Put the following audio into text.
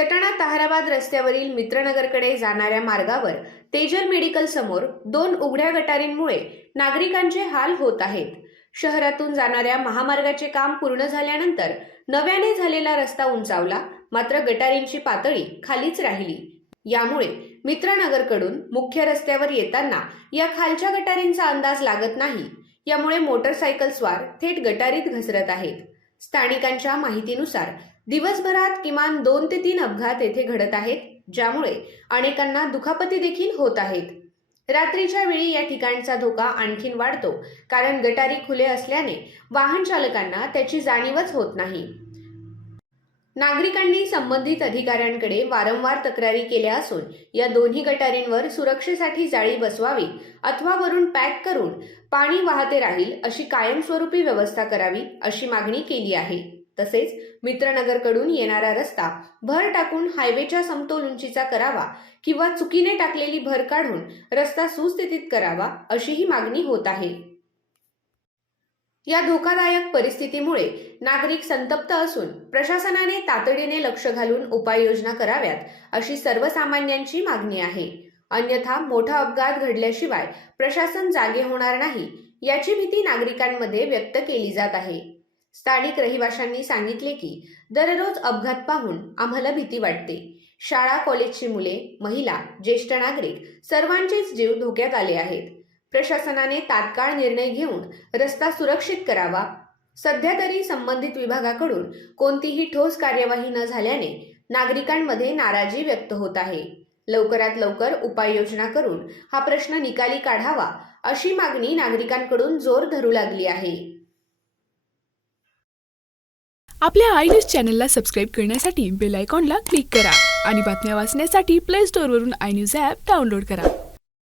सटाणा ताहराबाद रस्त्यावरील मित्रनगरकडे जाणाऱ्या मार्गावर तेजल मेडिकल समोर दोन उघड्या गटारींमुळे नागरिकांचे हाल होत आहेत. शहरातून जाणाऱ्या महामार्गाचे काम पूर्ण झाल्यानंतर नव्याने झालेला रस्ता उंचावला मात्र गटारींची पातळी खालीच राहिली. यामुळे मित्रनगरकडून मुख्य रस्त्यावर येताना या खालच्या गटारींचा अंदाज लागत नाही. यामुळे मोटरसायकल स्वार थेट गटारीत घसरत आहेत. स्थानिकांच्या माहितीनुसार दिवसभरात किमान दोन ते तीन अपघात येथे घडत आहेत ज्यामुळे अनेकांना दुखापती देखील होत आहेत. रात्रीच्या वेळी या ठिकाणचा धोका आणखीन वाढतो कारण गटारी खुले असल्याने वाहन चालकांना त्याची जाणीवच होत नाही. नागरिकांनी संबंधित अधिकाऱ्यांकडे वारंवार तक्रारी केल्या असून या दोन्ही गटारींवर सुरक्षेसाठी जाळी बसवावी अथवा वरून पॅक करून पाणी वाहते राहील अशी कायमस्वरूपी व्यवस्था करावी अशी मागणी केली आहे. तसेच मित्रनगरकडून येणारा रस्ता भर टाकून हायवेच्या समतोल उंचीचा करावा किंवा चुकीने टाकलेली भर काढून रस्ता सुस्थितीत करावा अशीही मागणी होत आहे. या धोकादायक परिस्थितीमुळे नागरिक संतप्त असून प्रशासनाने तातडीने लक्ष घालून उपाययोजना कराव्यात अशी सर्वसामान्यांची मागणी आहे. अन्यथा मोठा अपघात घडल्याशिवाय प्रशासन जागे होणार नाही याची भीती नागरिकांमध्ये व्यक्त केली जात आहे. स्थानिक रहिवाशांनी सांगितले की दररोज अपघात पाहून आम्हाला भीती वाटते. शाळा कॉलेजची मुले महिला ज्येष्ठ नागरिक सर्वांचेच जीव धोक्यात आले आहेत. प्रशासनाने तात्काळ निर्णय घेऊन रस्ता सुरक्षित करावा. सध्या तरी संबंधित विभागाकडून कोणतीही ठोस कार्यवाही न झाल्याने नागरिकांमध्ये नाराजी व्यक्त होत आहे. लवकरात लवकर उपाययोजना करून हा प्रश्न निकाली काढावा अशी मागणी नागरिकांकडून जोर धरू लागली आहे. आपल्या आय न्यूज चॅनलला सबस्क्राईब करण्यासाठी बेल आयकॉनला क्लिक करा आणि बातम्या वाचण्यासाठी प्ले स्टोअरवरून आय न्यूज ॲप डाउनलोड करा.